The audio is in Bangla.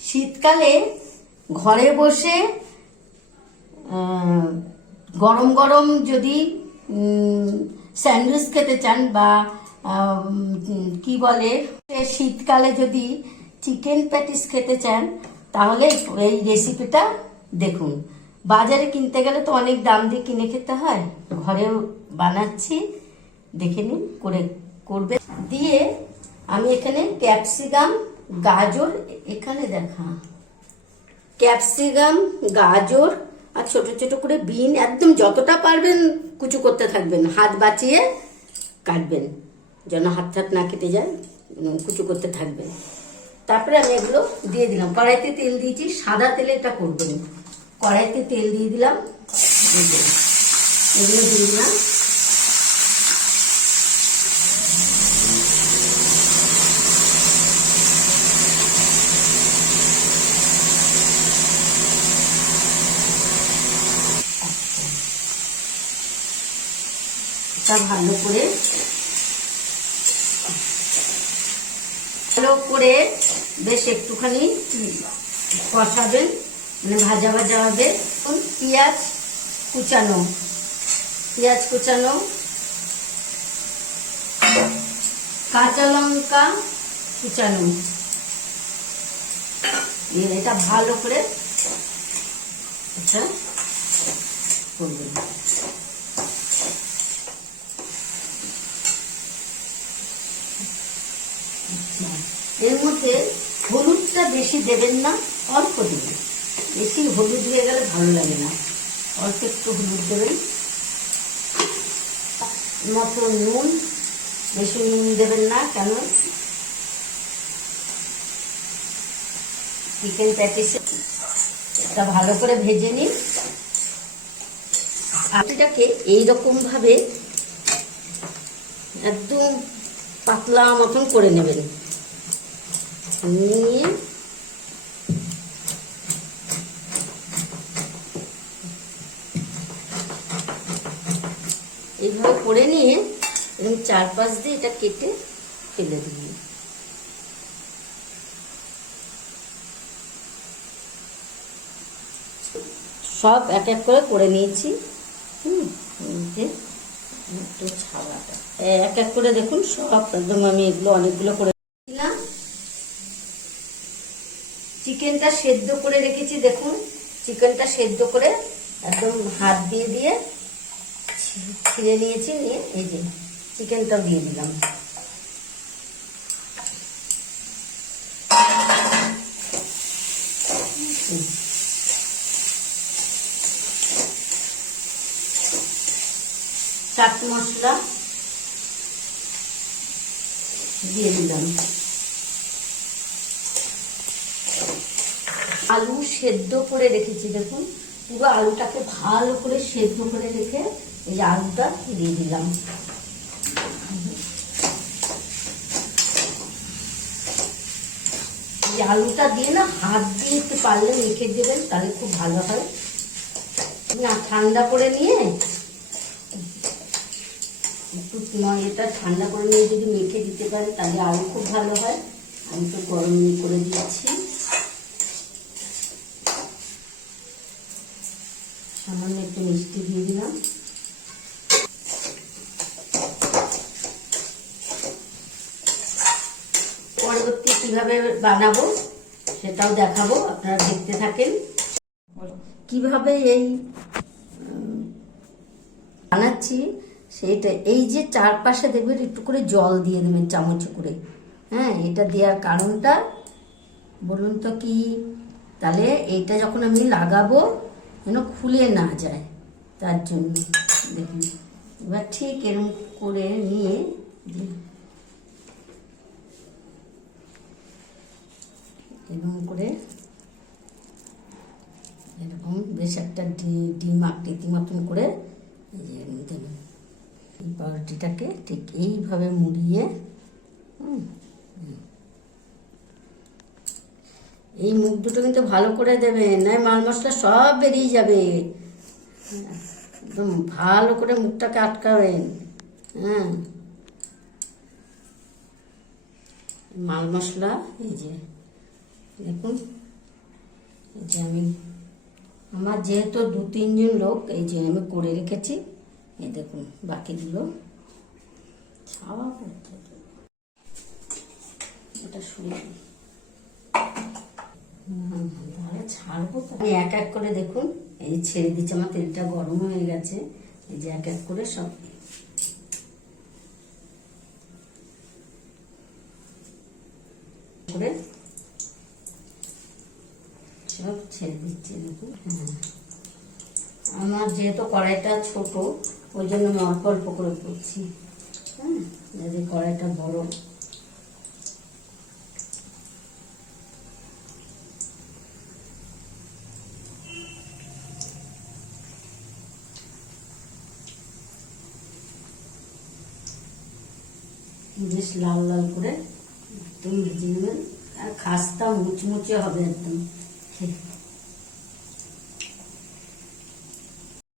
শীতকালে ঘরে বসে গরম গরম যদি স্যান্ডউইচ খেতে চান বা কি বলে শীতকালে যদি চিকেন প্যাটিস খেতে চান তাহলে এই রেসিপিটা দেখুন। বাজারে কিনতে গেলে তো অনেক দাম দিয়ে কিনে খেতে হয়, ঘরেও বানাচ্ছি, দেখে নিন করে করবে। দিয়ে আমি এখানে ক্যাপসিকাম, গাজর, এখানে দেখা ক্যাপসিকাম, গাজর আর ছোট ছোট করে বিন একদম যতটা পারবেন কুচু করতে থাকবেন, হাত বাঁচিয়ে কাটবেন যেন হাত না কেটে যায়, কুচু করতে থাকবেন। তারপরে আমি এগুলো দিয়ে দিলাম। কড়াইতে তেল দিয়েছি, সাদা তেলে এটা করবেন। কড়াইতে তেল দিয়ে দিলাম, এগুলো দিয়ে দিলাম। ভালো করে বেশ একটুখানি কষাবেন, মানে ভাজা ভাজা হবে। পেঁয়াজ কুচানো, কাঁচা লঙ্কা কুচানো, এটা ভালো করে এটা করবেন। এর মধ্যে হলুদটা বেশি দেবেন না, অল্প দেবেন। বেশি হলুদ হয়ে গেলে ভালো লাগে না, অল্প একটু হলুদ দেবেন। মতো নুন, বেশি নুন দেবেন না, কেন চিকেন প্যাটিসে এটা ভালো করে ভেজে নিন। আটিটাকে এইরকম ভাবে একদম পাতলা মতন করে নেবেন, নিয়ে এইভাবে করে নিয়ে এবং চারপাশ দিয়ে এটা কেটে ফেলে দিন। সব এক এক করে নিয়েছি। একটু ছাড়াটা এক এক করে দেখুন, সব একদম আমি এগুলো অনেকগুলো করে দিলাম। চিকেনটা সেদ্ধ করে রেখেছি, দেখুন চিকেনটা সেদ্ধ করে একদম হাত দিয়ে দিয়ে ছিঁড়ে নিয়েছি, নিয়ে এই যে চিকেনটাও দিয়ে দিলাম। চাট মশলা দিয়ে দিলাম। আলু সেদ্ধ করে রেখেছি, দেখুন পুরো আলুটাকে ভালো করে সেদ্ধ করে রেখে এই আলুটা দিয়ে দিলাম। এই আলুটা দিয়ে না হাত দিয়ে একটু পারলে মেখে দেবেন, তাহলে খুব ভালো হয়। না ঠান্ডা করে নিয়ে একটু এটা ঠান্ডা করে নিয়ে যদি মেখে দিতে পারে তাহলে আরো খুব ভালো হয়। আমি তো গরম করে দিচ্ছি। সামান্য একটু মিষ্টি দিয়ে দিলাম। পরবর্তী কিভাবে বানাবো সেটাও দেখাবো, আপনারা দেখতে থাকেন। কিভাবে এই বানাচ্ছি সেইটা, এই যে চারপাশে দেখবেন একটু করে জল দিয়ে দেবেন চামচ করে। হ্যাঁ, এটা দেওয়ার কারণটা বলুন তো কি, তাহলে এইটা যখন আমি লাগাবো যেন খুলে না যায়, তার জন্য। দেখুন এবার ঠিক এরকম করে নিয়ে এরকম করে এরকম বেশ একটা ডিম আকৃতি মতন করে দেবেন। এই পাউরুটিটাকে ঠিক এইভাবে মুড়িয়ে এই মুখ দুটো কিন্তু ভালো করে দেবেন, নয় মাল মশলা সব বেরিয়ে যাবে। একদম ভালো করে মুখটাকে আটকাবেন। হ্যাঁ, মাল মশলা এই যে দেখুন, এই যে আমি আমার যেহেতু 2-3 জন লোক, এই যে আমি করে রেখেছি। এই দেখুন বাকিগুলো ছাওয়া করতে, এটা শুনে তাহলে ছাড়বো তো। আমি এক এক করে দেখুন এই ছেড়ে দিচ্ছি, আমার তেলটা গরম হয়ে গেছে। এই যে এক এক করে সব করে সব ছেড়ে দিচ্ছি। দেখুন, হ্যাঁ, আমার যেহেতু কড়াইটা ছোট, ওই জন্য আমি অল্প অল্প করে করছি। হ্যাঁ, যদি কড়াইটা বড়, বেশ লাল লাল করে একদম ভেজে নেবেন। আর খাস্তা মুচমুচে হবে একদম।